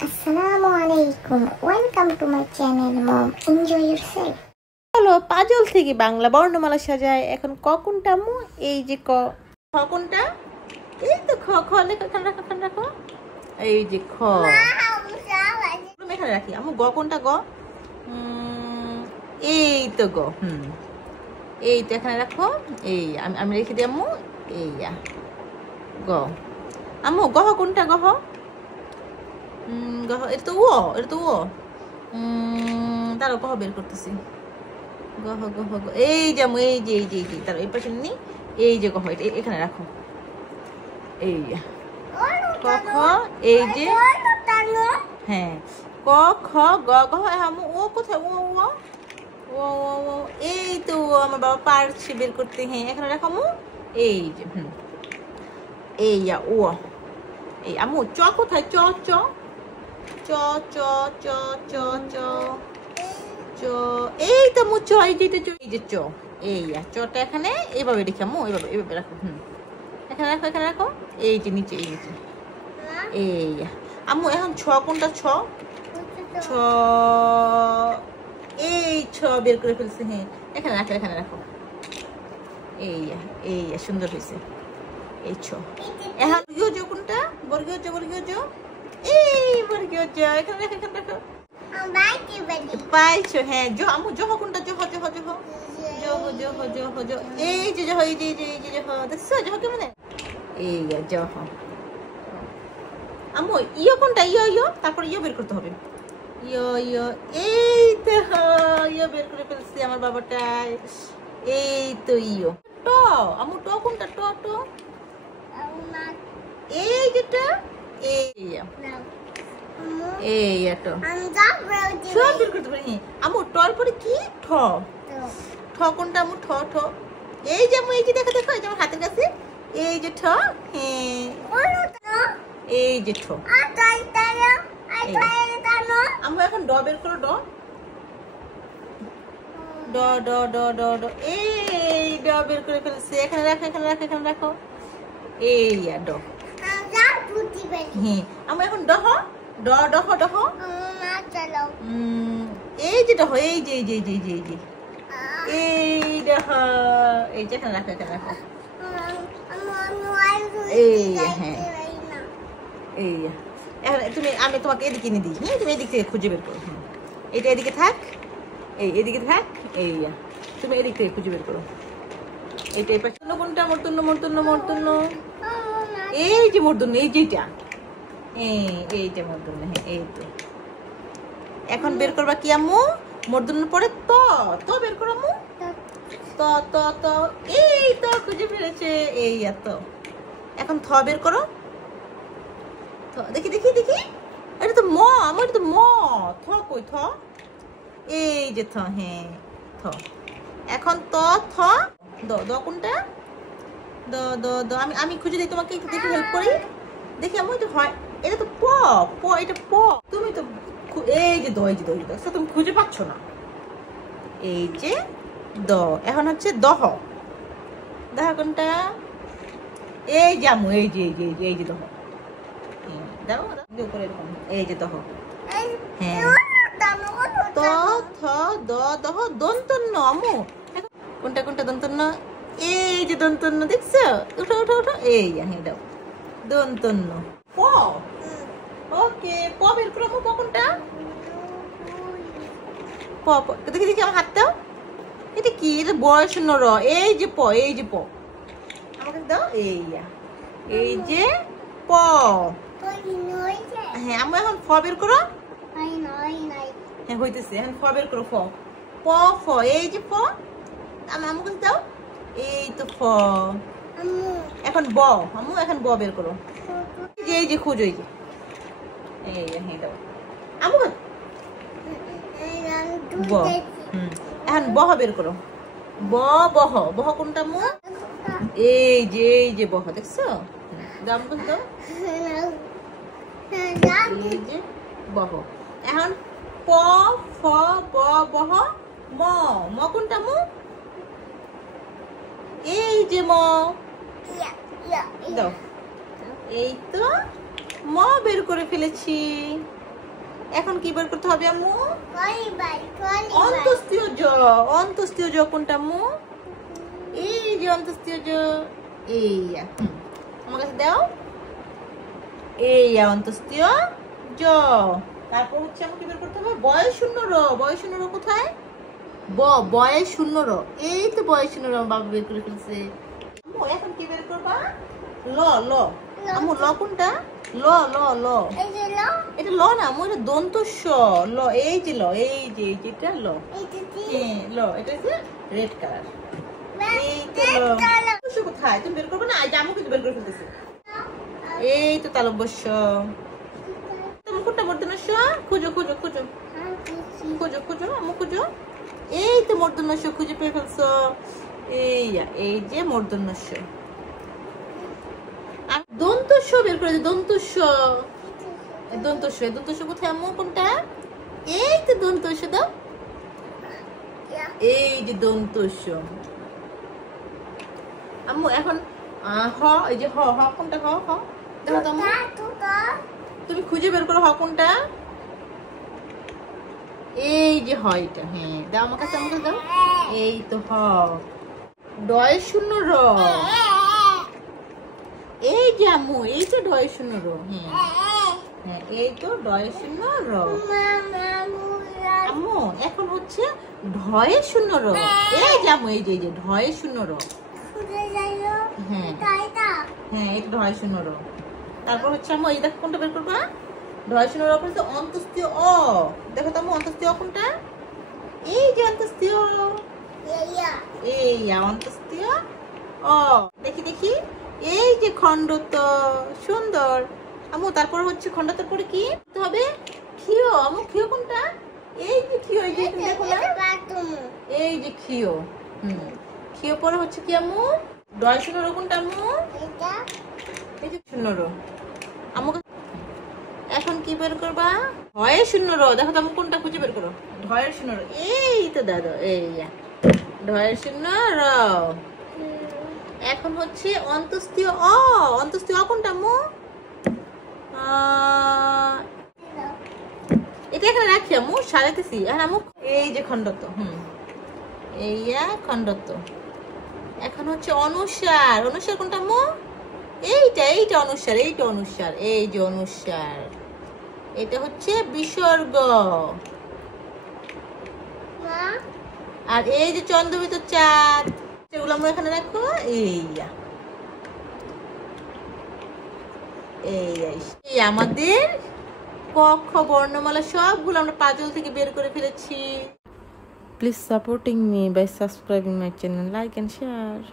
Assalamualaikum. Welcome to my channel, Mom. Enjoy yourself. হলো puzzle থেকে বাংলা বর্ণমালা সাজায়। এখন ক কোনটা আম্মু? এই যে ক। খ কোনটা? এই তো খ। খ লেখা এখানে রাখো। এই যে খ। এখানে রাখি আম্মু। গ কোনটা? গ। এই তো গ। এই তো এখানে রাখো। এই আমি রেখে দিই আম্মু। এই গ। আম্মু গহ কোনটা? গহ গহ এটা তো ও। তারও গহ বের করতেছি। গহ গহ গহ। এই যে আম্মু, এই যে তার এই পাশে নি। এই যে গহ, এটা এখানে রাখো। এই ক খ। এই যে হ্যাঁ ক খ গ গহ। আম্মু ও কোথায়? ও ও ও ও এই তো আমার বাবা পারছে বের করতে। হ্যাঁ এখানে রাখো আম্মু। এই যে এই ও। এই আম্মু চ কোথায়? চ চ চ চ চ চ চ চ। এই তো আম্মু চ। এই যে চ। এই চটা এখানে এইভাবে রেখে আম্মু। এইভাবে রাখো। এখানে রাখো। এই যে নিচে। এই আম্মু এখন ছ কোনটা? ছ ছ। এই ছ বের করে ফেলছে। হ্যাঁ এখানে রাখো। এই সুন্দর হয়েছে। এই ছ। এখন বর্গীয় জ কোনটা? বর্গীয় জ। এই বর্গীয় জ এখানে রাখো। পাইছো? হ্যাঁ জ আম্মু। জহ কোনটা? জহ। এই যে জহ। এই যে জহ। দেখছো জহ কেমন? এই জহ। আম্মু ইয় কোনটা? ইয়। তারপর ইয় বের করতে হবে। ইয়। এই তো ইয় বের করে ফেলছি আমার বাবাটাই। এই তো ইয়। ট আম্মু ট কোনটা? ট এই যেটা। এই ট সব বের করতে পারি। আম্মু টর পরে কি? ঠ কোনটা আম্মু? ঠ এই যে আম্মু, এই যে দেখো এই যে আমার হাতের কাছে। এই যে ঠ। হ্যাঁ এই যে ঠ। আম্মু এখন ড বের করো। ড। এই ড বের করে ফেলছে। এখানে রাখো। এই ড। হ্যাঁ আম্মু এখন ডহ। ডহ। এই যে ডহ। এই যে এই ডহ। এই যে এখানে রাখো। এই হ্যাঁ এই এখন আমি তোমাকে এদিকে নিয়ে দিই। হ্যাঁ তুমি এদিক থেকে খুঁজে বের করো। এটা এদিকে থাক। এদিকে থাক। এই তুমি এদিক থেকে খুঁজে বের করো। এইটা এই পাশে কোনটা? মূর্ধন্য। এই যে মূর্ধন্য। এই যেটা। এইটা মূর্ধন্য। হ্যাঁ এই তো। এখন বের করবা কি আম্মু? মূর্ধন্য পরে ত বের করো আম্মু। ত এই তো খুঁজে ফেলেছে। এই এত। এখন থ বের করো। দেখি এটা তো ম। আমার তো ম। থ কই? থ এই যে থ। হ্যাঁ থ। এখন থ দ কোনটা? দ আমি খুঁজে দিই তোমাকে। একটু দেখে হেল্প করি। দেখি আমি তো হয়। এটা তো প। এটা প। তুমি তো এই যে দ। তুমি খুঁজে পাচ্ছ না। এই যে দ। এখন হচ্ছে দহ। দহ কোনটা? এই যে আম্মু। এই যে দহ। দাও করে এরকম। এই যে দহ। হ্যাঁ ত থ দ দহ দন্তন্য আম্মু। কোনটা দন্তন্য? এই যে দন্তন্য। দেখছো? উঠো। এই হ্যাঁ দাও দন্তন্য। প। ওকে প বের করো আম্মু। প কোনটা? প দেখি আমার হাতটাও। এটা কি? এটা বয়স র। এই যে প। আমাকে দাও। এই যে প। হ্যাঁ আমি এখন ফ বের করো। হ্যাঁ হইতেছে। এখন ফ বের করো। ফ এই যে ফ। আমাকে দাও। এই তো ফ। এখন ব আম্মু। এখন ব বের করো। এই যে খুঁজো। এই যে হ্যাঁ দাও আম্মু। ব। এখন বহ বের করো। বহ কোনটা আম্মু? এই যে বহ। দেখছো? দাম বলতো। এই যে বহ। এখন প ফ ব বহ ম কোনটা আম্মু? এই যে ম। দাও। এই তো ম বের করে ফেলেছি। এখন কি বের করতে হবে আম্মু? অন্তস্তীয় জ। অন্তস্তীয় জ কোনটা আম্মু? এই যে অন্তস্তীয় জ। এই আমার কাছে দাও। এই অন্তস্তীয় জ। তারপর হচ্ছে আমাকে বের করতে হবে বয় শূন্য র। বয় শূন্য র কোথায়? বয় শূন্য র। এই তো বয় শূন্য র বাবা বের করে ফেলছে। আম্মু এখন কি বের করবা? ল ল। আম্মু ল কোনটা? ল ল ল। এটা ল না আম্মু, এটা দন্ত স। ল এই যে ল, এই যে এটা ল। হ্যাঁ ল, এটা হচ্ছে রেড কালার। এই তো ল। কোথায় তুমি বের করবে না? এই যে আম্মু কিন্তু বের করে ফেলতেছে। এই তো তালব্য স। তুমি কোনটা মূর্ধন্য স? খুঁজো খুঁজো খুঁজো খুঁজো খুঁজো আম্মু খুঁজো। এই তো মূর্ধন্য স খুঁজে পেয়ে ফেলছো। এই যে মূর্ধন্য স। দন্ত স বের করে দে। দন্ত স। দন্ত স। দন্ত স কোথায় আম্মু কোনটা? এই তো দন্ত স দাও। এই যে দন্ত স। আম্মু এখন হ। এই যে হ। হ কোনটা? হ হ দেখো তো আম্মু, তুমি খুঁজে বের করো হ কোনটা। এই যে হ এটা। হ্যাঁ দাও আমার কাছে, আমাকে দাও। এই তো হ। ডয় শূন্য র। এই যে আম্মু, এই তো ডয় শূন্য র। হ্যাঁ এই তো ডয় শূন্য র। আম্মু এখন হচ্ছে ঢয় শূন্য র। এই যে আম্মু, এই যে ঢয় শূন্য র। হ্যাঁ হ্যাঁ এটা ঢয় শূন্য র। তারপর হচ্ছে আম্মু এই দেখো কোনটা বের করবা? ঢয় শূন্য র পরে অন্তস্তীয় অ। দেখো তো আম্মু অন্তস্তীয় অ কোনটা? এই যে অন্তস্তীয়। এই অন্তস্তীয় অ। দেখি দেখি। এই যে খণ্ডত। সুন্দর আম্মু। তারপর হচ্ছে খণ্ডতের পরে কি করতে হবে? ক্ষিয়। আম্মু ক্ষিয় কোনটা? এই যে ক্ষিয়। এই যে তুমি দেখো না, এই যে ক্ষিয়। ক্ষিয় পরে হচ্ছে কি আম্মু? ডয় শূন্য র কোনটা আম্মু? এই যে শূন্য র। আম্মু এখন কি বের করবা? ঢয়ের শূন্য র। দেখো তো আম্মু কোনটা খুঁজে বের করো। ঢয়ের শূন্য র। এই তো দাদা, এই ঢয়ের শূন্য র। এখন হচ্ছে অন্তস্তীয় অ। অন্তস্তীয় অ কোনটা আম্মু? এটা এখানে রাখি আম্মু, সারাইতেছি। আর আম্মু এই যে খণ্ডত। এই খণ্ডত। এখন হচ্ছে অনুসার। অনুসার কোনটা আম্মু? এইটা অনুসার। এইটা অনুসার। এই যে অনুসার। এটা হচ্ছে বিসর্গ। আর এই যে চন্দ্রবিত চাঁদ, সেগুলো আমরা এখানে রাখবো। এই আমাদের ক খ বর্ণমালা সবগুলো আমরা পাজল থেকে বের করে ফেলেছি। Please supporting me by subscribing my channel, like and share.